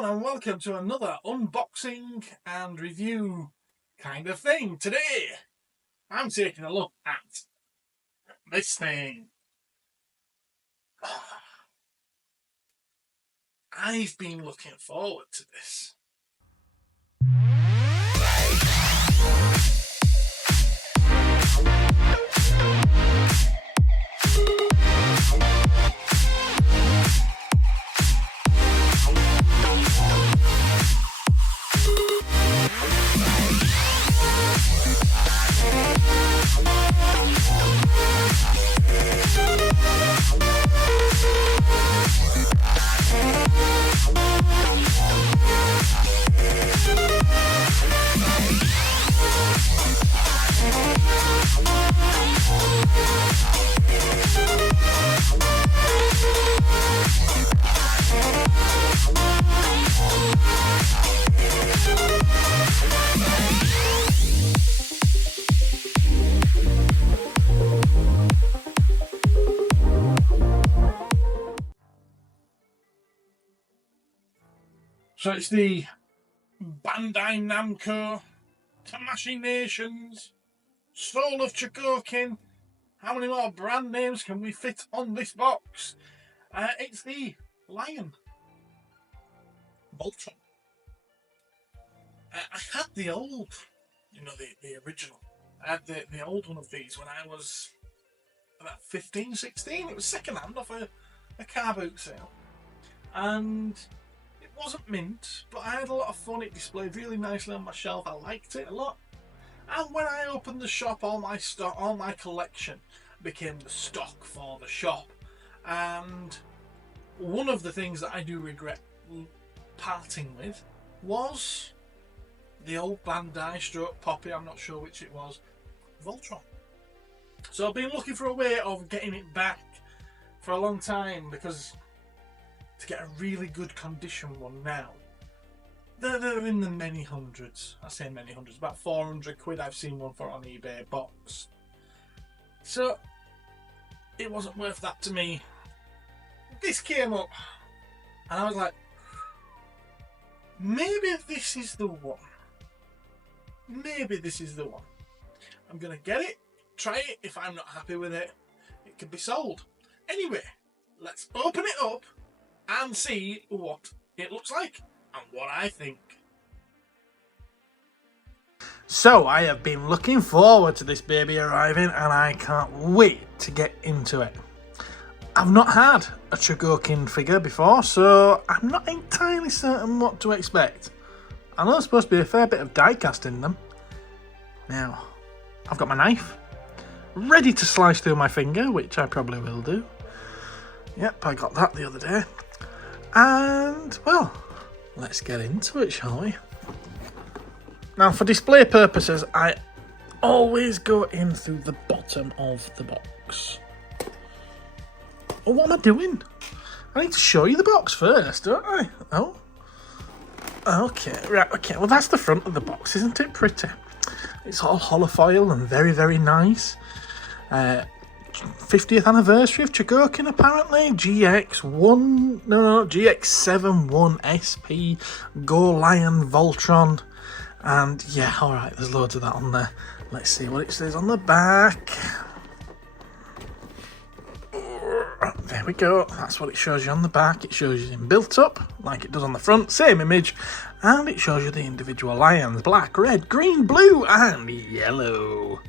everyone and welcome to another unboxing and review kind of thing. Today I'm taking a look at this thing. I've been looking forward to this. So it's the Bandai Namco, Tamashii Nations, Soul of Chogokin. How many more brand names can we fit on this box? It's the Lion. Voltron. I had the old, the original. I had the old one of these when I was about 15, 16. It was second hand off a car boot sale. And it wasn't mint, but I had a lot of fun. It displayed really nicely on my shelf. I liked it a lot. And when I opened the shop, all my collection became the stock for the shop. And one of the things that I do regret parting with was the old Bandai stroke Poppy, I'm not sure which it was, Voltron. So I've been looking for a way of getting it back for a long time, because to get a really good condition one now, they're in the many hundreds. I say many hundreds, about 400 quid I've seen one for on eBay box. So it wasn't worth that to me. This came up and I was like, maybe this is the one. Maybe this is the one. I'm gonna get it, try it. If I'm not happy with it, it could be sold. Anyway, let's open it up and see what it looks like and what I think. So I have been looking forward to this baby arriving and I can't wait to get into it. I've not had a Chogokin figure before, so I'm not entirely certain what to expect. I know there's supposed to be a fair bit of die cast in them. Now, I've got my knife ready to slice through my finger, which I probably will do. Yep, I got that the other day. And, well, let's get into it, shall we? Now, for display purposes, I always go in through the bottom of the box. Oh, what am I doing? I need to show you the box first, don't I? Oh. Okay, right, okay. Well, that's the front of the box, isn't it pretty? It's all holofoil and very, very nice. 50th anniversary of Chogokin, apparently. GX7 1SP, Go Lion Voltron. And yeah, alright, there's loads of that on there. Let's see what it says on the back. There we go, that's what it shows you on the back. It shows you in built up, like it does on the front, same image. And it shows you the individual lions, black, red, green, blue, and yellow.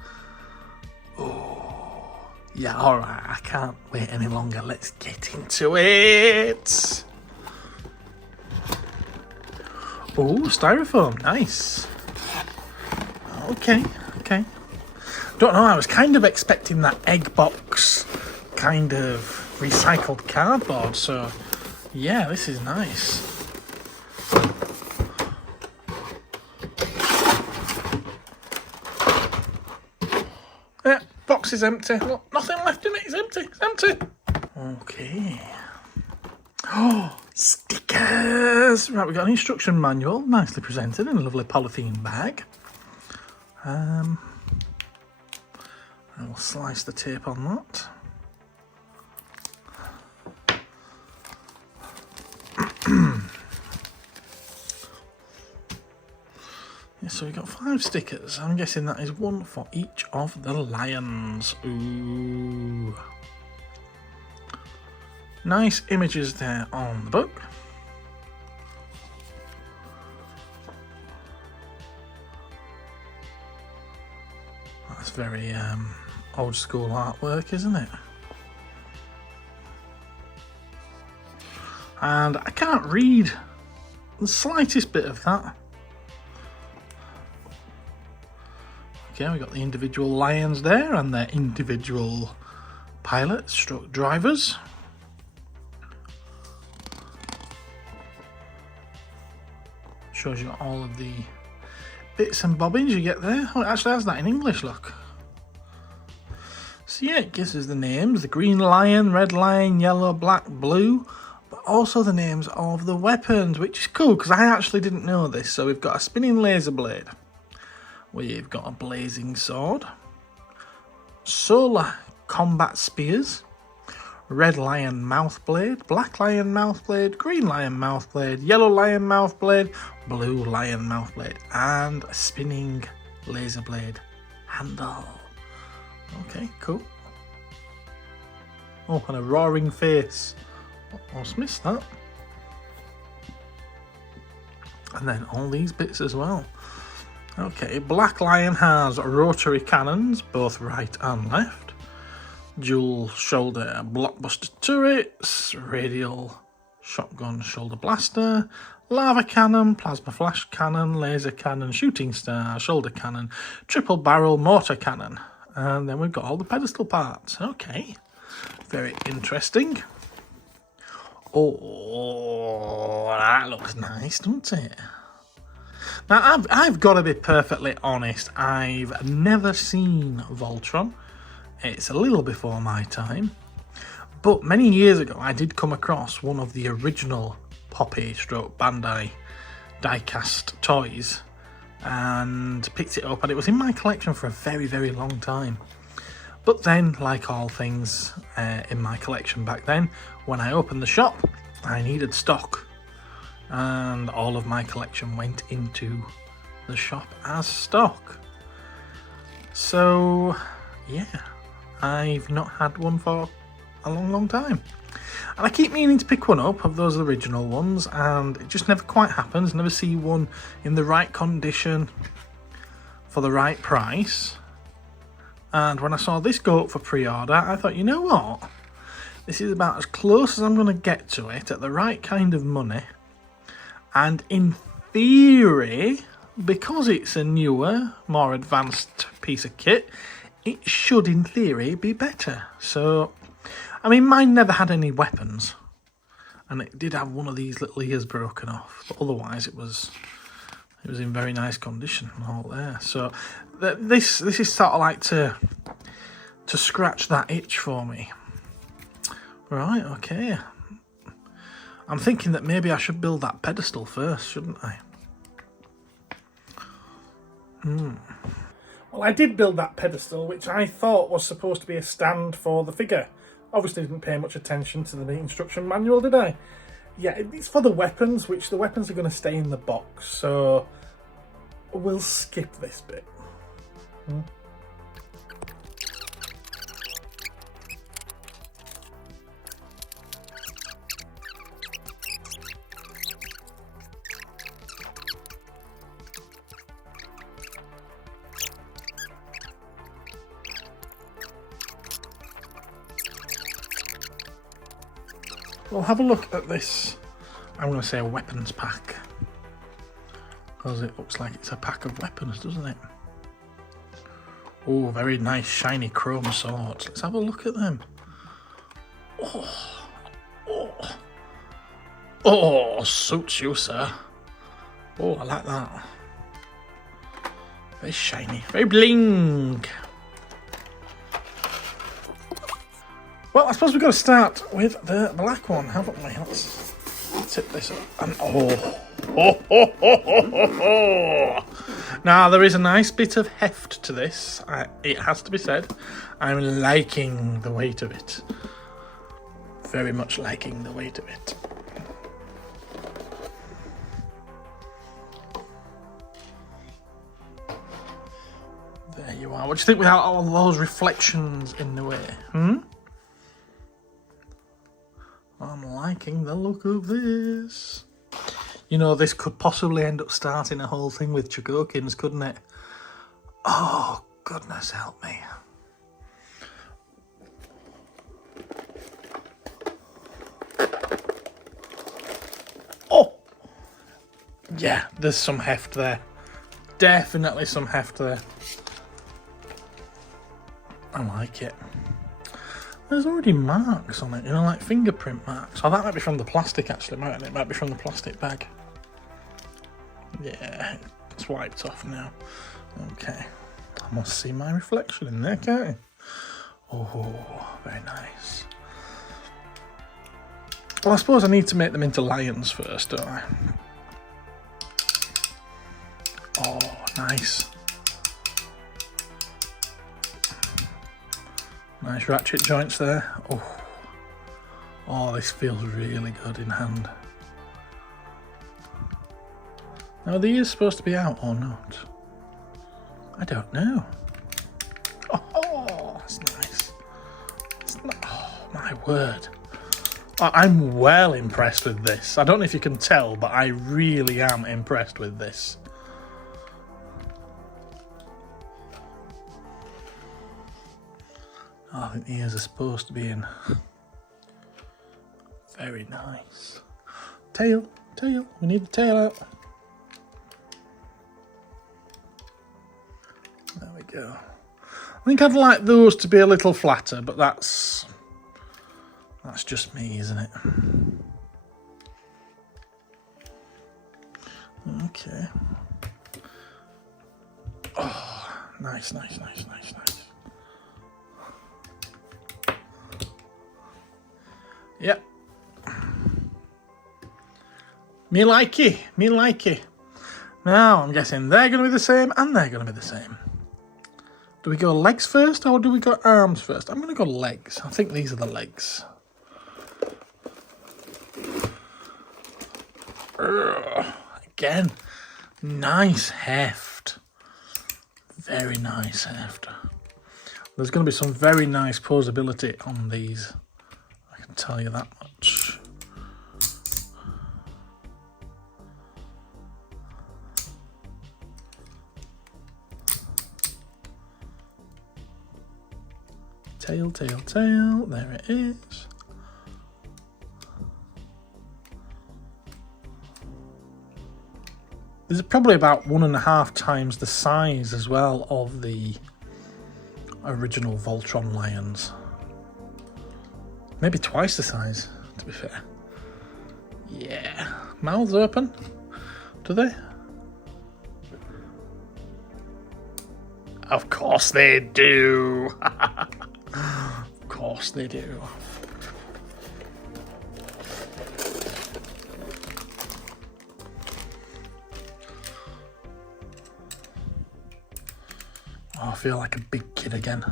Oh, yeah, alright, I can't wait any longer. Let's get into it. Oh, styrofoam, nice. Okay. Don't know, I was kind of expecting that egg box kind of recycled cardboard, so yeah, this is nice. Yeah, box is empty. Look, nothing left in it, it's empty, it's empty. Okay. Oh, stickers! Right, we've got an instruction manual, nicely presented in a lovely polythene bag. I will slice the tape on that. Yeah, so we got 5 stickers. I'm guessing that is one for each of the lions. Ooh. Nice images there on the book. That's very old school artwork, isn't it? And I can't read the slightest bit of that. Okay, we got the individual lions there and their individual pilots, stroke drivers. Shows you all of the bits and bobbins you get there. Oh, it actually has that in English, look. So yeah, it gives us the names, the green lion, red lion, yellow, black, blue, but also the names of the weapons, which is cool because I actually didn't know this. So we've got a spinning laser blade, we've got a blazing sword, solar combat spears, red lion mouth blade, black lion mouth blade, green lion mouth blade, yellow lion mouth blade, blue lion mouth blade, and a spinning laser blade handle. Okay, cool. Oh, and a roaring face. Almost missed that. And then all these bits as well. Okay, Black Lion has rotary cannons, both right and left. Dual shoulder blockbuster turrets, radial shotgun shoulder blaster, lava cannon, plasma flash cannon, laser cannon, shooting star, shoulder cannon, triple barrel mortar cannon. And then we've got all the pedestal parts. Okay, very interesting. Oh, that looks nice, doesn't it? Now, I've got to be perfectly honest. I've never seen Voltron. It's a little before my time. But many years ago, I did come across one of the original Poppy stroke Bandai die-cast toys and picked it up, and it was in my collection for a very, very long time. But then, like all things in my collection back then, when I opened the shop, I needed stock. And all of my collection went into the shop as stock. So, yeah, I've not had one for a long, long time. And I keep meaning to pick one up of those original ones, and it just never quite happens. Never see one in the right condition for the right price. And when I saw this go up for pre-order, I thought, you know what? This is about as close as I'm going to get to it at the right kind of money. And in theory, because it's a newer, more advanced piece of kit, it should, in theory, be better. So, I mean, mine never had any weapons. And it did have one of these little ears broken off. But otherwise, it was in very nice condition and all there. So, this is sort of like to scratch that itch for me. Right, okay. I'm thinking that maybe I should build that pedestal first, shouldn't I? Well, I did build that pedestal, which I thought was supposed to be a stand for the figure. Obviously didn't pay much attention to the instruction manual, did I? Yeah, it's for the weapons, which the weapons are going to stay in the box, so we'll skip this bit. We'll have a look at this, I'm going to say a weapons pack, because it looks like it's a pack of weapons, doesn't it? Oh, very nice shiny chrome swords. Let's have a look at them. Oh, suits you, sir. Oh, I like that. Very shiny, very bling. Well, I suppose we've got to start with the black one, haven't we? Let's tip this up. And now, there is a nice bit of heft to this. It has to be said. I'm liking the weight of it. Very much liking the weight of it. There you are. What do you think without all those reflections in the way? Hmm? I'm liking the look of this. You know, this could possibly end up starting a whole thing with Chogokins, couldn't it? Oh, goodness help me. Oh! Yeah, there's some heft there. Definitely some heft there. I like it. There's already marks on it, you know, like fingerprint marks. Oh, that might be from the plastic, actually, mightn't it? It might be from the plastic bag. Yeah, it's wiped off now. Okay. I must see my reflection in there, can't I? Oh, very nice. Well, I suppose I need to make them into lions first, don't I? Oh, nice. Nice ratchet joints there. Oh, this feels really good in hand. Now, are the ears supposed to be out or not? I don't know. Oh, that's nice. Oh, my word. I'm well impressed with this. I don't know if you can tell, but I really am impressed with this. Oh, I think the ears are supposed to be in. Very nice. Tail. We need the tail out. There we go. I think I'd like those to be a little flatter, but that's just me, isn't it? Okay. Oh, nice. Yep. Me likey. Now, I'm guessing they're going to be the same and they're going to be the same. Do we go legs first or do we go arms first? I'm going to go legs. I think these are the legs. Again, nice heft. Very nice heft. There's going to be some very nice posability on these. I can tell you that much. Tail. There it is. This is probably about 1.5 times the size as well of the original Voltron lions. Maybe twice the size, to be fair. Yeah. Mouths open? Do they? Of course they do. Of course they do. Oh, I feel like a big kid again.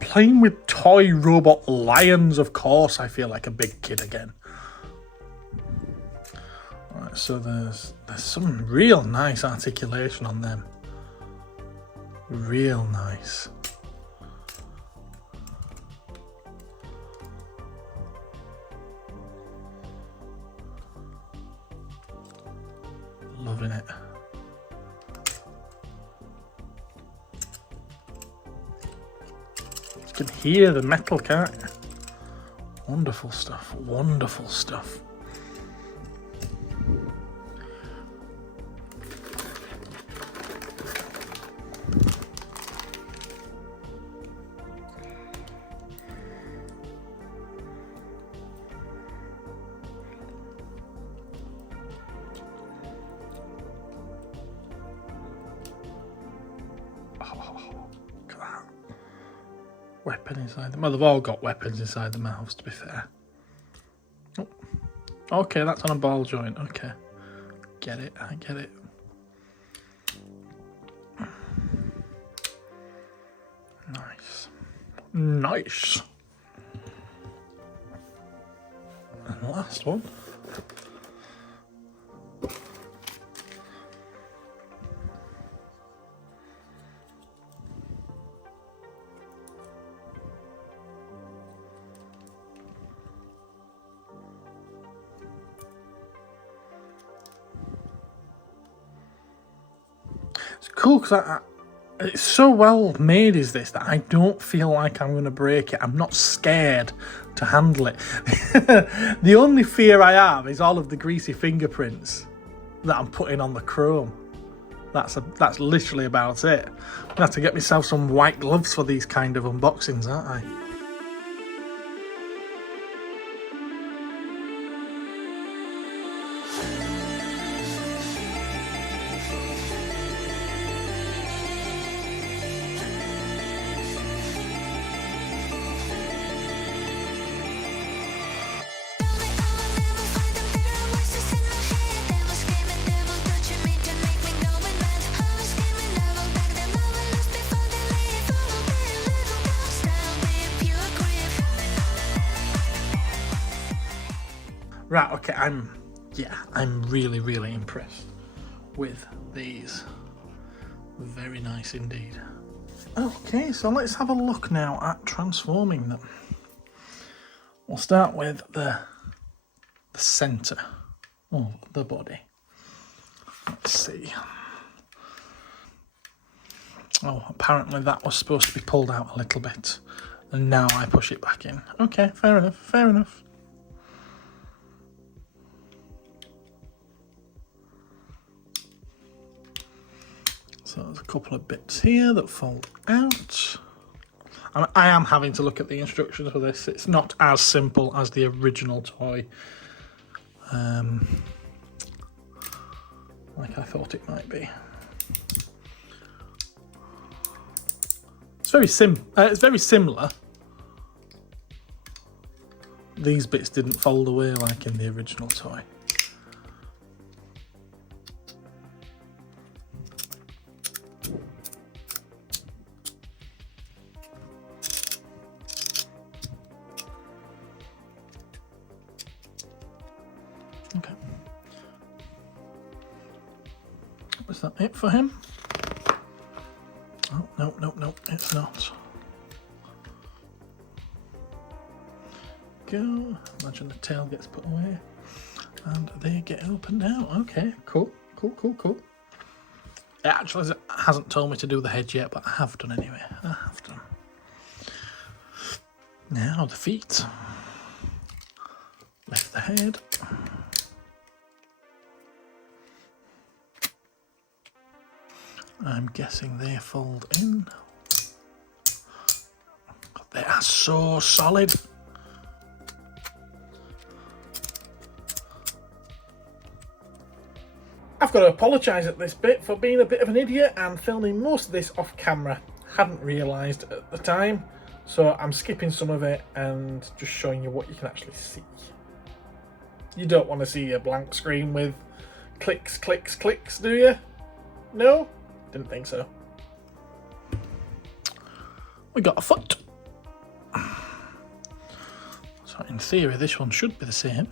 Playing with toy robot lions, of course I feel like a big kid again. Alright, so there's some real nice articulation on them. Real nice. Loving it. You can hear the metal, can't you? Wonderful stuff, wonderful stuff. Weapon inside them. Well, they've all got weapons inside the mouths, to be fair. Oh. Okay, that's on a ball joint. Okay. Get it, I get it. Nice. Nice. And the last one. It's cool because it's so well made is this that I don't feel like I'm going to break it. I'm not scared to handle it. The only fear I have is all of the greasy fingerprints that I'm putting on the chrome. That's literally about it. I'm going to have to get myself some white gloves for these kind of unboxings, aren't I? Right, okay, I'm really, really impressed with these. Very nice indeed. Okay, so let's have a look now at transforming them. We'll start with the centre of the body. Let's see. Oh, apparently that was supposed to be pulled out a little bit, and now I push it back in. Okay, fair enough, fair enough. So there's a couple of bits here that fold out. And I am having to look at the instructions for this. It's not as simple as the original toy. Like I thought it might be. It's very similar. These bits didn't fold away like in the original toy. Okay. Was that it for him? Oh, no, it's not. Go. Imagine the tail gets put away. And they get opened out. Okay, cool. It actually hasn't told me to do the head yet, but I have done anyway. I have done. Now the feet. Lift the head. I'm guessing they fold in. They are so solid. I've got to apologise at this bit for being a bit of an idiot and filming most of this off camera. Hadn't realised at the time, so I'm skipping some of it and just showing you what you can actually see. You don't want to see a blank screen with clicks, do you? No? Didn't think so. We got a foot. So in theory this one should be the same.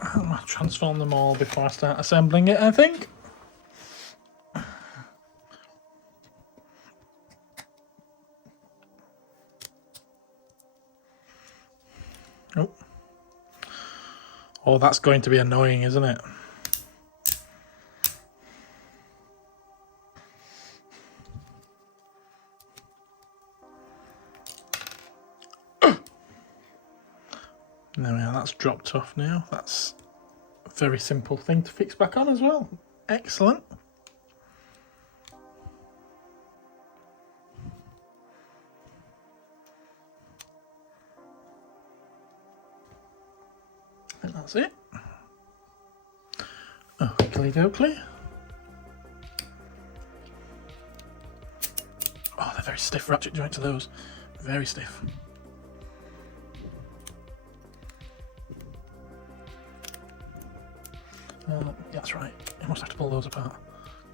I'm going to transform them all before I start assembling it, I think. Oh, that's going to be annoying, isn't it? There we are, that's dropped off now. That's a very simple thing to fix back on as well. Excellent. I think that's it. Oakley dokley. Oh, they're very stiff ratchet joints to those. Very stiff. That's right. You must have to pull those apart.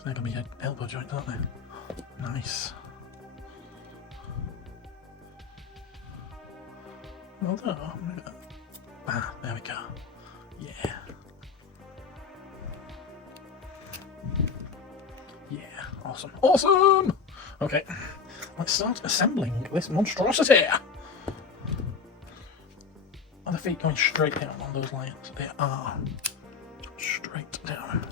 They're going to be your elbow joints, aren't they? Nice. Well done. Ah, there we go. Yeah. Yeah, awesome. Awesome! Okay, let's start assembling this monstrosity. Are the feet going straight down on those lions? They are straight down.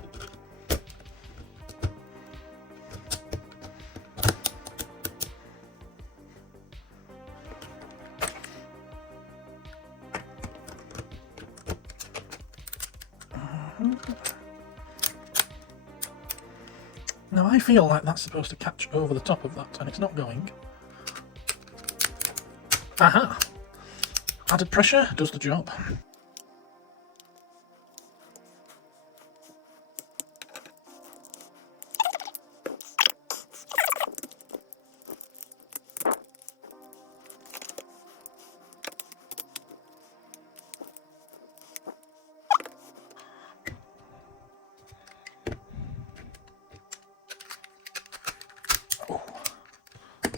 Now I feel like that's supposed to catch over the top of that, and it's not going. Aha! Added pressure does the job.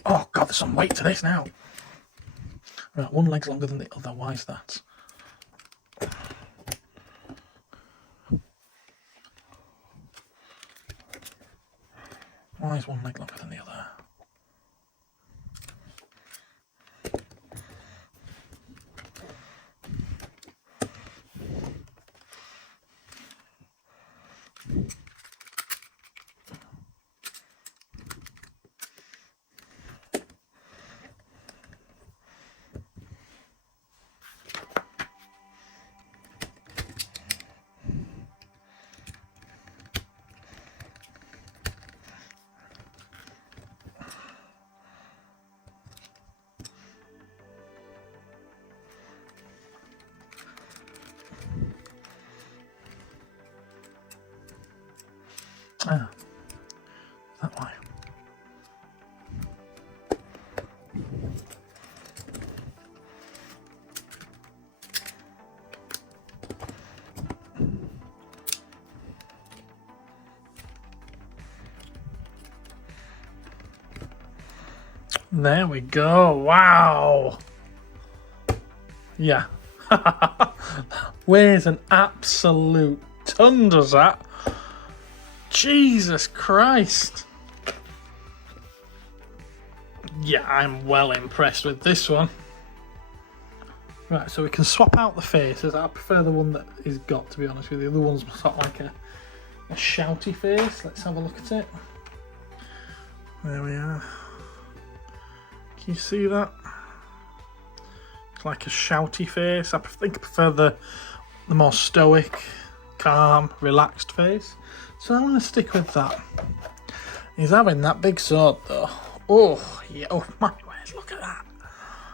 Oh god, there's some weight to this now. Right, one leg's longer than the other. Why is that? Why is one leg longer than the other? Ah, that way. There we go. Wow. Yeah. Weighs an absolute ton, does that? Jesus Christ. Yeah, I'm well impressed with this one. Right, so we can swap out the faces. I prefer the one that he's got, to be honest with you. The other one's sort of like a shouty face. Let's have a look at it. There we are. Can you see that? It's like a shouty face. I think I prefer the more stoic, calm, relaxed face. So I'm going to stick with that. He's having that big sword though. Oh, yeah. Oh, my word. Look at that.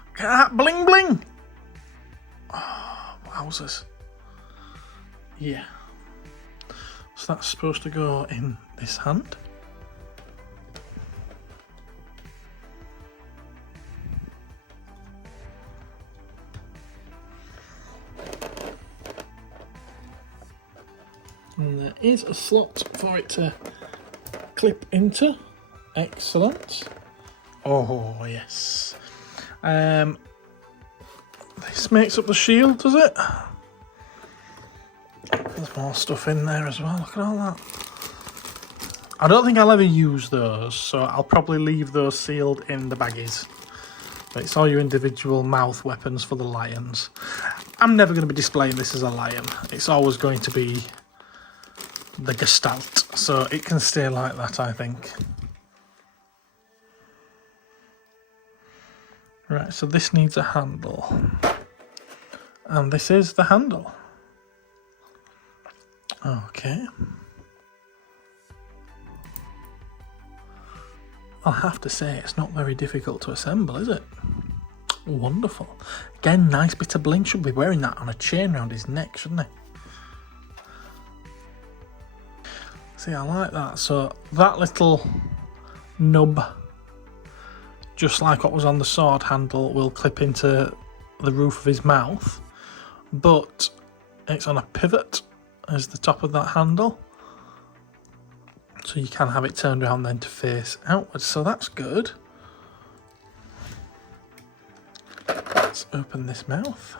Look at that bling bling. Oh, wowzers. Yeah. So that's supposed to go in this hand. And there is a slot for it to clip into. Excellent. Oh, yes. This makes up the shield, does it? There's more stuff in there as well. Look at all that. I don't think I'll ever use those, so I'll probably leave those sealed in the baggies. But it's all your individual mouth weapons for the lions. I'm never going to be displaying this as a lion. It's always going to be the gestalt, so it can stay like that, I think. Right, so this needs a handle, and this is the handle. Okay. I'll have to say it's not very difficult to assemble, is it? Wonderful. Again, nice bit of bling. Should be wearing that on a chain around his neck, shouldn't he? See, I like that. So that little nub, just like what was on the sword handle, will clip into the roof of his mouth, but it's on a pivot as the top of that handle, so you can have it turned around then to face outwards, so that's good. Let's open this mouth.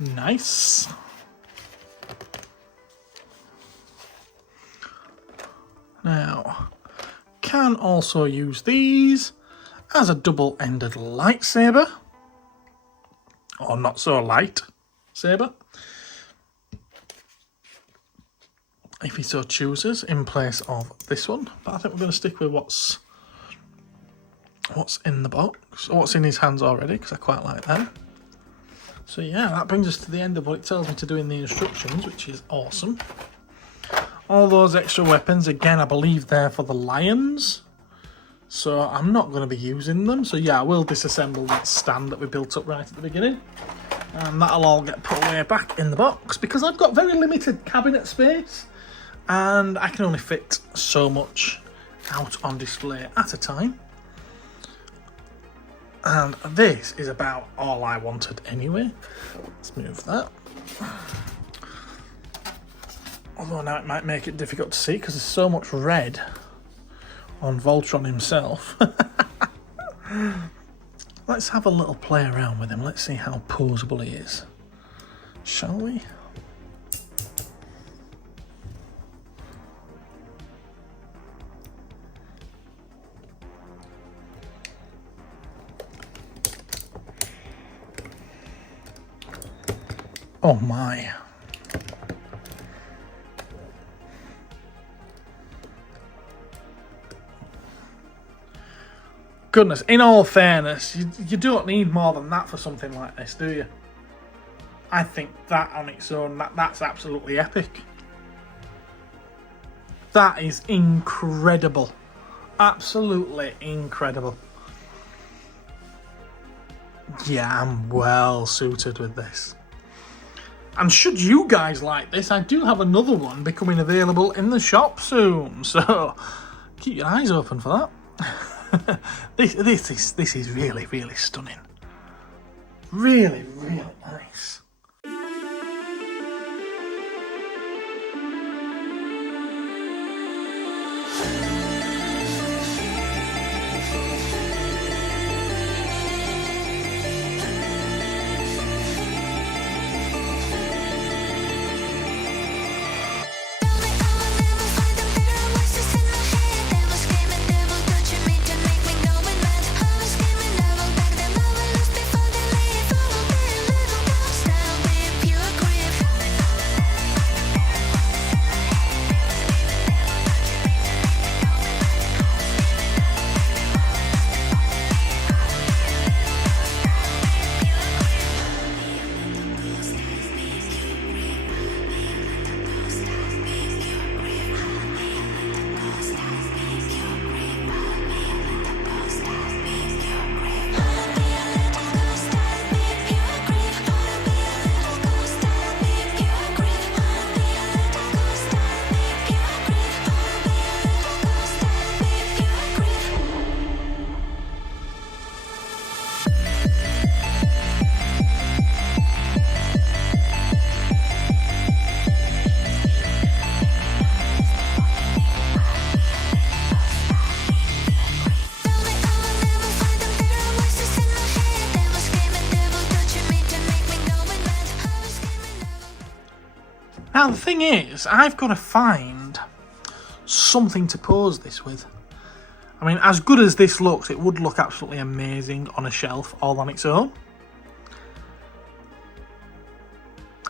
Nice. can also use these as a double-ended lightsaber, or not so light saber, if he so chooses, in place of this one. But I think we're going to stick with what's in the box, or what's in his hands already, because I quite like that. So yeah, that brings us to the end of what it tells me to do in the instructions, which is awesome. All those extra weapons, again, I believe they're for the lions, so I'm not going to be using them. So yeah, I will disassemble that stand that we built up right at the beginning, and that'll all get put away back in the box, because I've got very limited cabinet space, and I can only fit so much out on display at a time. And this is about all I wanted anyway. Let's move that. Although now it might make it difficult to see because there's so much red on Voltron himself. Let's have a little play around with him. Let's see how poseable he is. Shall we? Oh my. Goodness, in all fairness, you don't need more than that for something like this, do you? I think that on its own, that's absolutely epic. That is incredible. Absolutely incredible. Yeah, I'm well suited with this. And should you guys like this, I do have another one becoming available in the shop soon. So keep your eyes open for that. This is really, really stunning. Really, really nice. Now the thing is, I've got to find something to pose this with. I mean, as good as this looks, it would look absolutely amazing on a shelf all on its own.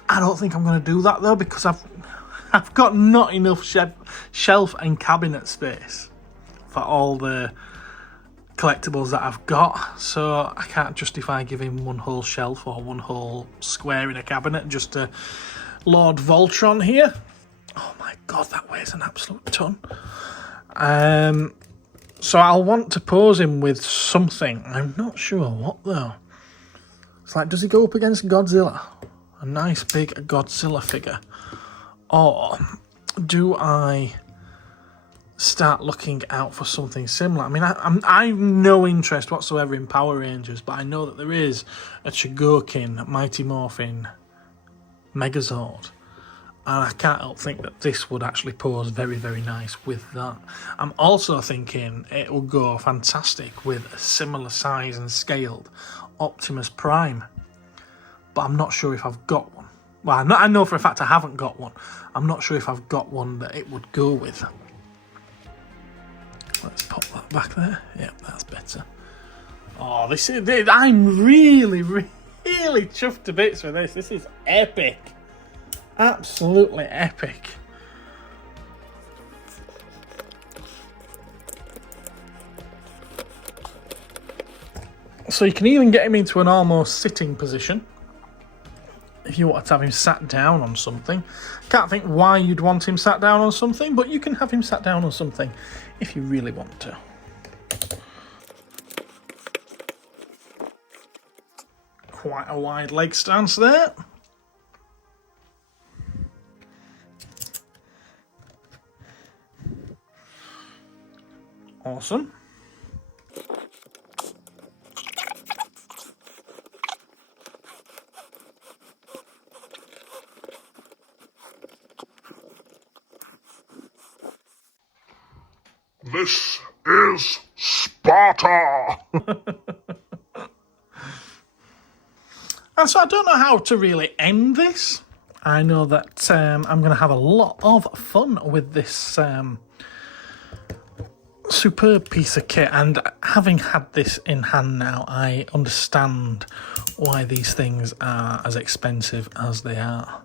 I don't think I'm going to do that though, because I've got not enough shelf and cabinet space for all the collectibles that I've got, so I can't justify giving one whole shelf or one whole square in a cabinet just to Lord Voltron here. Oh my god, that weighs an absolute ton. So I'll want to pose him with something. I'm not sure what though. It's like, does he go up against Godzilla? A nice big Godzilla figure. Or do I start looking out for something similar? I mean, I've no interest whatsoever in Power Rangers, but I know that there is a Chogokin, Mighty Morphin Megazord, and I can't help think that this would actually pose very, very nice with that. I'm also thinking it will go fantastic with a similar size and scaled Optimus Prime, but I'm not sure if I've got one. Well, I know for a fact I haven't got one. I'm not sure if I've got one that it would go with. Let's pop that back there. Yep, that's better. Oh, I'm really chuffed to bits with this. This is epic. Absolutely epic. So you can even get him into an almost sitting position if you want to have him sat down on something. Can't think why you'd want him sat down on something, but you can have him sat down on something if you really want to. Quite a wide leg stance there. Awesome. This is Sparta! And so I don't know how to really end this. I know that I'm going to have a lot of fun with this superb piece of kit, and having had this in hand now, I understand why these things are as expensive as they are.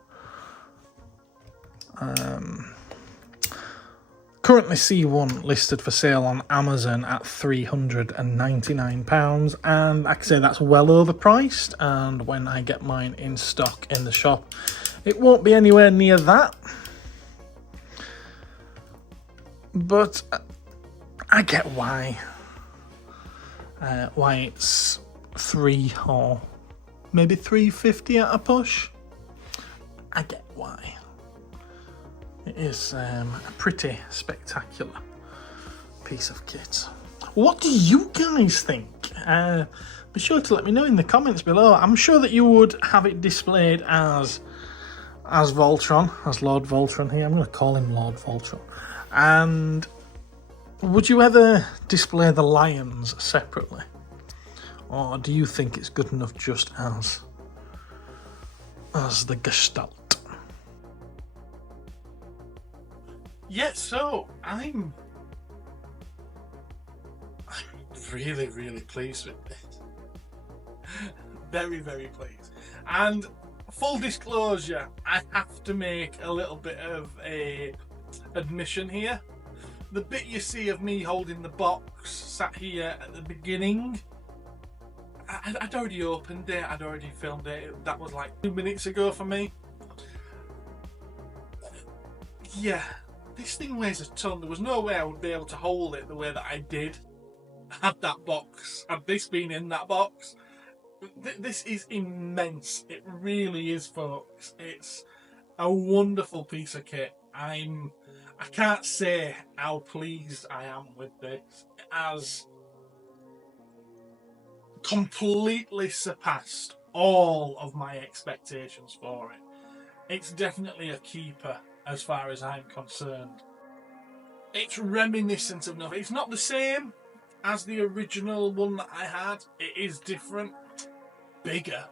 Currently see one listed for sale on Amazon at £399, and like I say, that's well overpriced, and when I get mine in stock in the shop, it won't be anywhere near that. But I get why it's £3 or maybe £3.50 at a push. I get why. It is a pretty spectacular piece of kit. What do you guys think? Be sure to let me know in the comments below. I'm sure that you would have it displayed as Voltron, as Lord Voltron here. I'm going to call him Lord Voltron. And would you ever display the lions separately? Or do you think it's good enough just as the Gestalt? Yeah, so I'm really pleased with this. Very pleased. And full disclosure, I have to make a little bit of a admission here. The bit you see of me holding the box sat here at the beginning, I'd already opened it, I'd already filmed it. That was like 2 minutes ago for me. Yeah. This thing weighs a ton. There was no way I would be able to hold it the way that I did. Had that box, had this been in that box. This is immense. It really is, folks. It's a wonderful piece of kit. I can't say how pleased I am with this. It has completely surpassed all of my expectations for it. It's definitely a keeper as far as I'm concerned. It's reminiscent of nothing. It's not the same as the original one that I had. It is different, bigger,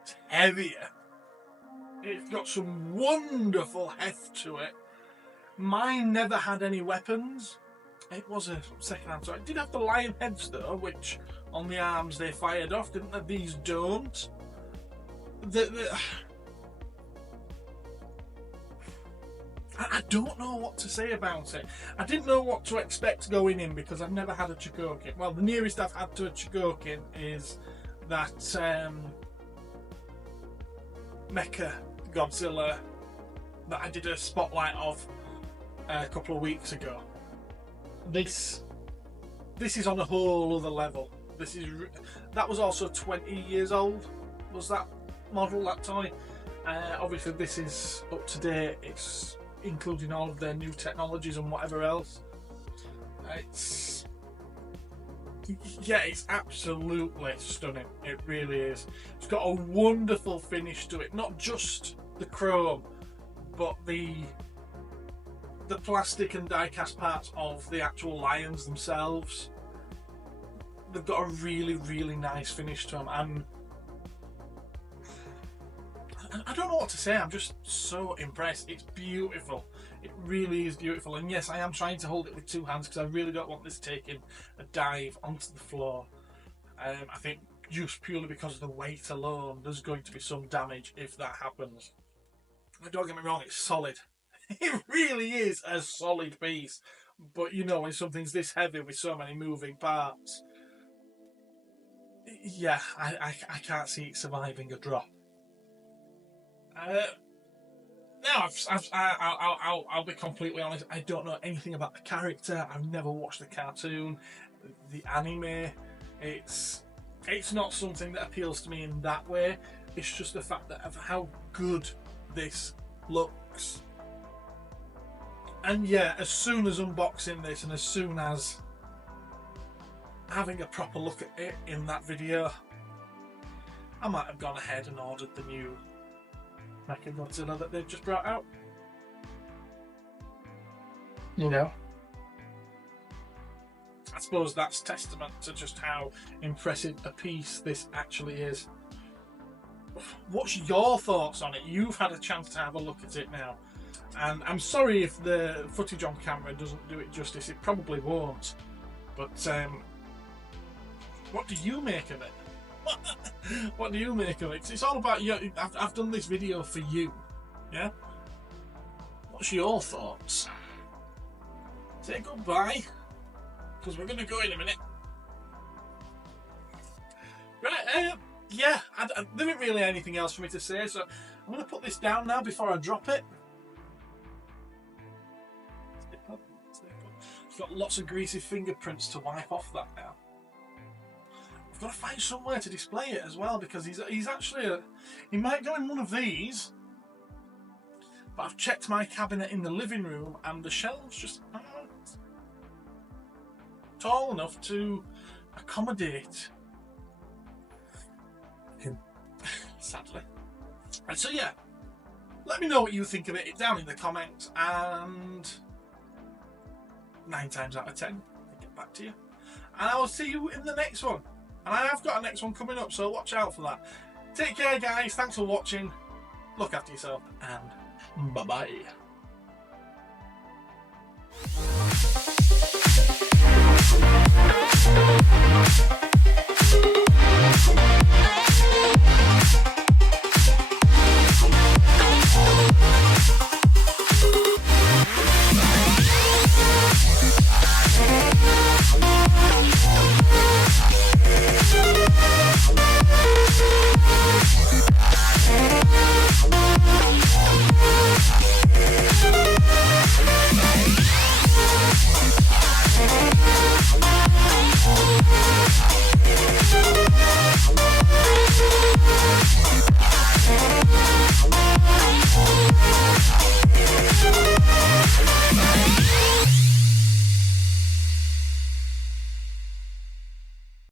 it's heavier. It's got some wonderful heft to it. Mine never had any weapons. It was a second-hand, so it did have the lion heads though, which on the arms they fired off, didn't they? These don't. I don't know what to say about it. I didn't know what to expect going in because I've never had a Chogokin. Well, the nearest I've had to a Chogokin is that Mecha Godzilla that I did a spotlight of a couple of weeks ago. This is on a whole other level. That was also 20 years old. Was that model, that toy? Obviously, this is up to date. It's including all of their new technologies and whatever else. It's absolutely stunning. It really is. It's got a wonderful finish to it. Not just the chrome, but the plastic and die-cast parts of the actual lions themselves. They've got a really nice finish to them. I don't know what to say. I'm just so impressed. It's beautiful. It really is beautiful, and yes, I am trying to hold it with two hands because I really don't want this taking a dive onto the floor. I think just purely because of the weight alone, there's going to be some damage if that happens. But don't get me wrong, it's solid. It really is a solid piece. But you know, when something's this heavy with so many moving parts, yeah, I can't see it surviving a drop. Now, I'll be completely honest, I don't know anything about the character. I've never watched the cartoon, the anime. It's not something that appeals to me in that way. It's just the fact that of how good this looks. And yeah, as soon as unboxing this and as soon as having a proper look at it in that video, I might have gone ahead and ordered the new Mechagodzilla that they've just brought out. You know, I suppose that's testament to just how impressive a piece this actually is. What's your thoughts on it? You've had a chance to have a look at it now, and I'm sorry if the footage on camera doesn't do it justice. It probably won't. But what do you make of it? What do you make of it? It's all about you. I've done this video for you. Yeah. What's your thoughts? Say goodbye, because we're going to go in a minute. Right, yeah, there isn't really anything else for me to say, so I'm going to put this down now before I drop it. I've got lots of greasy fingerprints to wipe off that now. I've got to find somewhere to display it as well, because he's actually he might go in one of these, but I've checked my cabinet in the living room and the shelves just aren't tall enough to accommodate him, sadly. And so yeah, let me know what you think of it down in the comments, and 9 times out of 10 I'll get back to you, and I will see you in the next one. And I have got a next one coming up, so watch out for that. Take care, guys. Thanks for watching. Look after yourself, and bye-bye.